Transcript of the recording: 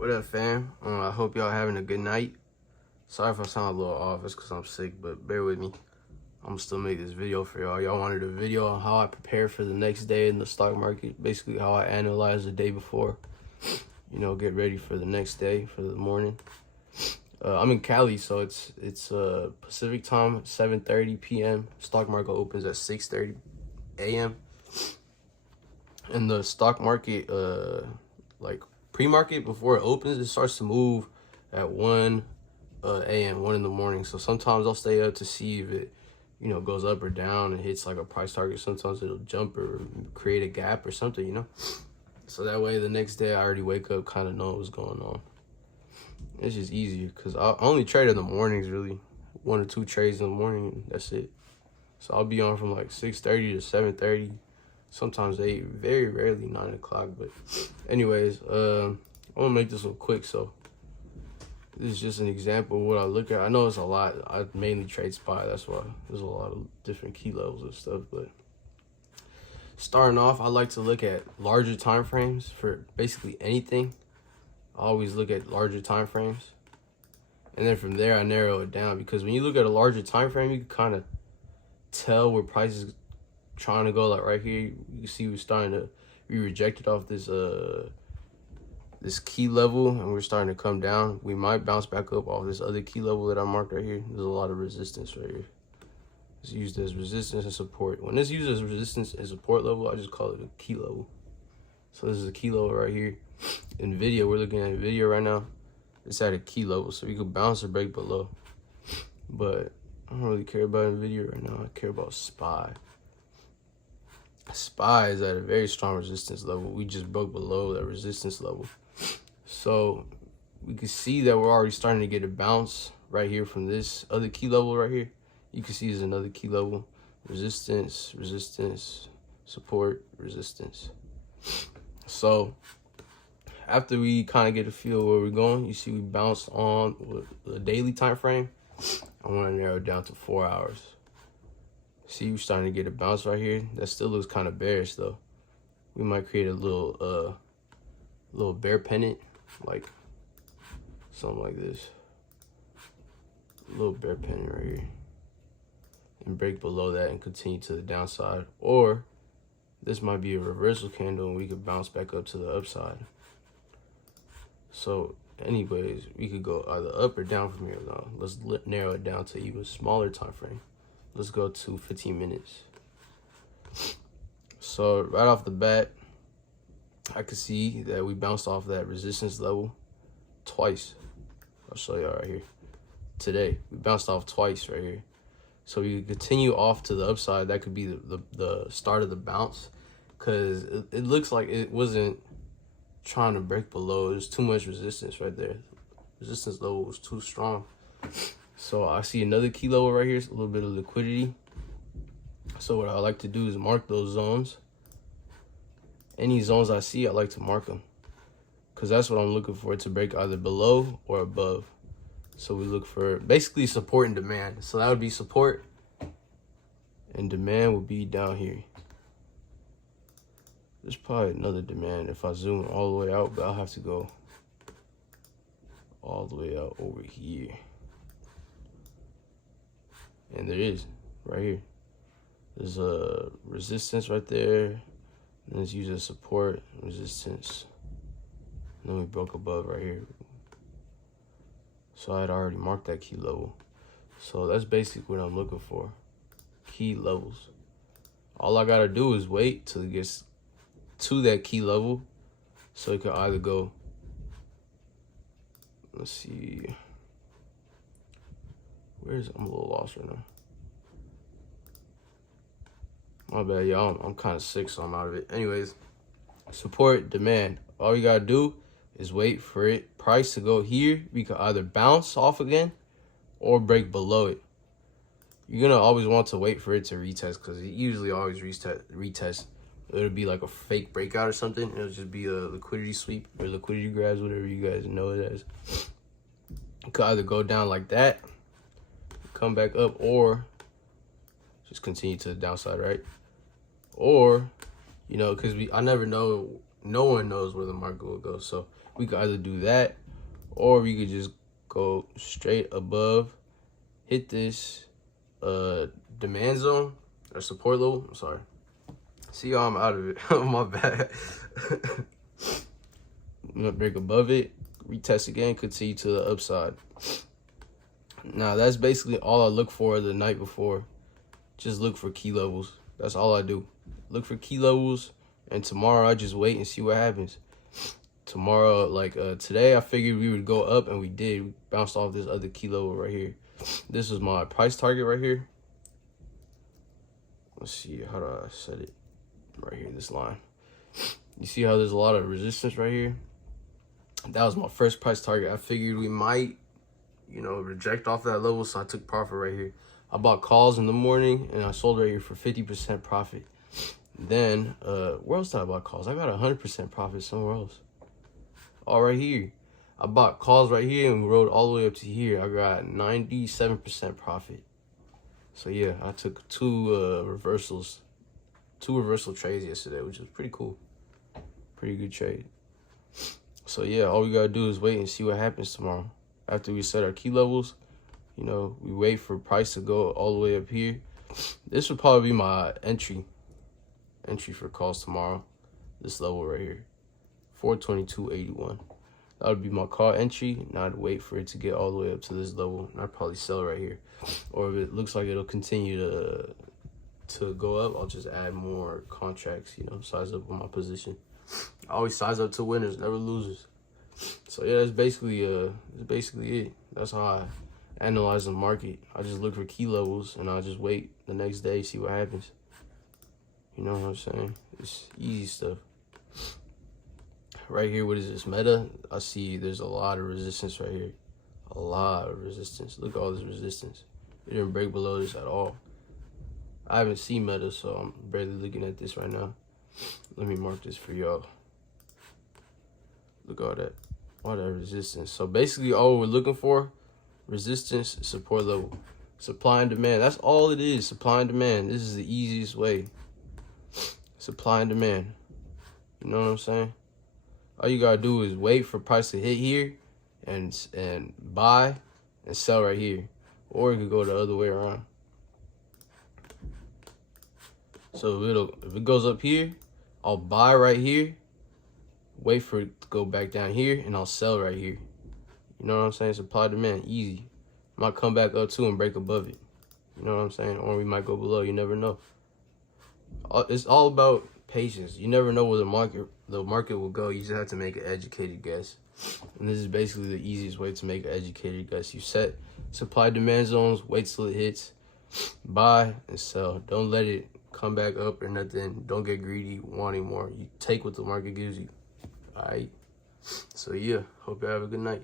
What up, fam? I hope y'all having a good night. Sorry if I sound a little off, it's because I'm sick, but bear with me. I'm still make this video for y'all. Y'all wanted a video on how I prepare for the next day in the stock market. Basically, how I analyze the day before. You know, get ready for the next day, for the morning. I'm in Cali, so it's Pacific time, 7:30 p.m. Stock market opens at 6:30 a.m. And the stock market, like pre-market, before it opens, it starts to move at 1 a.m., 1 in the morning. So sometimes I'll stay up to see if it, goes up or down and hits like a price target. Sometimes it'll jump or create a gap or something, So that way the next day I already wake up, kind of know what's going on. It's just easier because I only trade in the mornings, really. 1 or 2 trades in the morning, that's it. So I'll be on from like 6:30 to 7:30. Sometimes 8, very rarely 9 o'clock. But anyways, I'm gonna make this one quick. So this is just an example of what I look at. I know it's a lot. I mainly trade SPY. That's why there's a lot of different key levels and stuff. But starting off, I like to look at larger time frames for basically anything. I always look at larger time frames. And then from there, I narrow it down. Because when you look at a larger time frame, you can kind of tell where prices trying to go. Like right here, you can see we're starting to be rejected off this this key level, and we're starting to come down. We might bounce back up off this other key level that I marked right here. There's a lot of resistance right here. It's used as resistance and support. When it's used as resistance and support level, I just call it a key level. So this is a key level right here. Nvidia, we're looking at Nvidia right now. It's at a key level, so we could bounce or break below. But I don't really care about Nvidia right now. I care about SPY. SPY is at a very strong resistance level. We just broke below that resistance level. So we can see that we're already starting to get a bounce right here from this other key level right here. You can see there's another key level. Resistance, resistance, support, resistance. So after we kind of get a feel where we're going, you see we bounced on with the daily time frame. I want to narrow it down to 4 hours. See, we're starting to get a bounce right here. That still looks kind of bearish though. We might create a little bear pennant, like something like this. A little bear pennant right here. And break below that and continue to the downside. Or this might be a reversal candle and we could bounce back up to the upside. So anyways, we could go either up or down from here now. Let's narrow it down to even smaller time frame. Let's go to 15 minutes. So right off the bat, I can see that we bounced off that resistance level twice. I'll show y'all right here. Today, we bounced off twice right here. So we could continue off to the upside. That could be the start of the bounce, because it looks like it wasn't trying to break below. There's too much resistance right there. Resistance level was too strong. So I see another key level right here. It's a little bit of liquidity. So what I like to do is mark those zones. Any zones I see, I like to mark them, because that's what I'm looking for, to break either below or above. So we look for basically support and demand. So that would be support, and demand would be down here. There's probably another demand if I zoom all the way out, but I'll have to go all the way out over here. And there is, right here. There's a resistance right there. And it's used as support, resistance. And then we broke above right here. So I had already marked that key level. So that's basically what I'm looking for. Key levels. All I gotta do is wait till it gets to that key level. So it could either go, let's see. I'm a little lost right now. My bad, y'all. I'm kind of sick, so I'm out of it. Anyways, support, demand. All you gotta do is wait for it. Price to go here. We could either bounce off again or break below it. You're gonna always want to wait for it to retest, because it usually always retest. It'll be like a fake breakout or something. It'll just be a liquidity sweep or liquidity grabs, whatever you guys know it as. It could either go down like that, come back up, or just continue to the downside, right? Or, because I never know, no one knows where the market will go. So We could either do that, or we could just go straight above, hit this demand zone or support level. I'm sorry. See how I'm out of it. My bad. I'm gonna break above it, retest again, continue to the upside. Now that's basically all I look for the night before. Just look for key levels. That's all I do. Look for key levels, and tomorrow I just wait and see what happens. Tomorrow, like today, I figured we would go up, and we did. We bounced off this other key level right here. This was my price target right here. Let's see, how do I set it? Right here, this line. You see how there's a lot of resistance right here? That was my first price target. I figured we might, you know, reject off that level, so I took profit right here. I bought calls in the morning, and I sold right here for 50% profit. Then, where else did I buy calls? I got 100% profit somewhere else. All right here. I bought calls right here and rode all the way up to here. I got 97% profit. So yeah, I took two reversal trades yesterday, which was pretty cool. Pretty good trade. So yeah, all we gotta do is wait and see what happens tomorrow. After we set our key levels, you know, we wait for price to go all the way up here. This would probably be my entry for calls tomorrow. This level right here, 422.81. That would be my call entry, and I'd wait for it to get all the way up to this level, and I'd probably sell right here. Or if it looks like it'll continue to go up, I'll just add more contracts, you know, size up on my position. I always size up to winners, never losers. So yeah, that's basically it. That's how I analyze the market. I just look for key levels, and I just wait the next day, see what happens. You know what I'm saying? It's easy stuff. Right here, what is this, Meta? I see there's a lot of resistance right here. A lot of resistance. Look at all this resistance. It didn't break below this at all. I haven't seen Meta, so I'm barely looking at this right now. Let me mark this for y'all. Look at all that resistance. So basically all we're looking for, resistance, support level. Supply and demand. That's all it is, supply and demand. This is the easiest way. Supply and demand. You know what I'm saying? All you gotta do is wait for price to hit here and buy and sell right here. Or it could go the other way around. So if it goes up here, I'll buy right here, wait for it to go back down here, and I'll sell right here. You know what I'm saying? Supply demand, easy. Might come back up too and break above it. You know what I'm saying? Or we might go below, you never know. It's all about patience. You never know where the market will go. You just have to make an educated guess. And this is basically the easiest way to make an educated guess. You set supply demand zones, wait till it hits, buy and sell. Don't let it come back up or nothing. Don't get greedy wanting more. You take what the market gives you. All right. So yeah, hope you have a good night.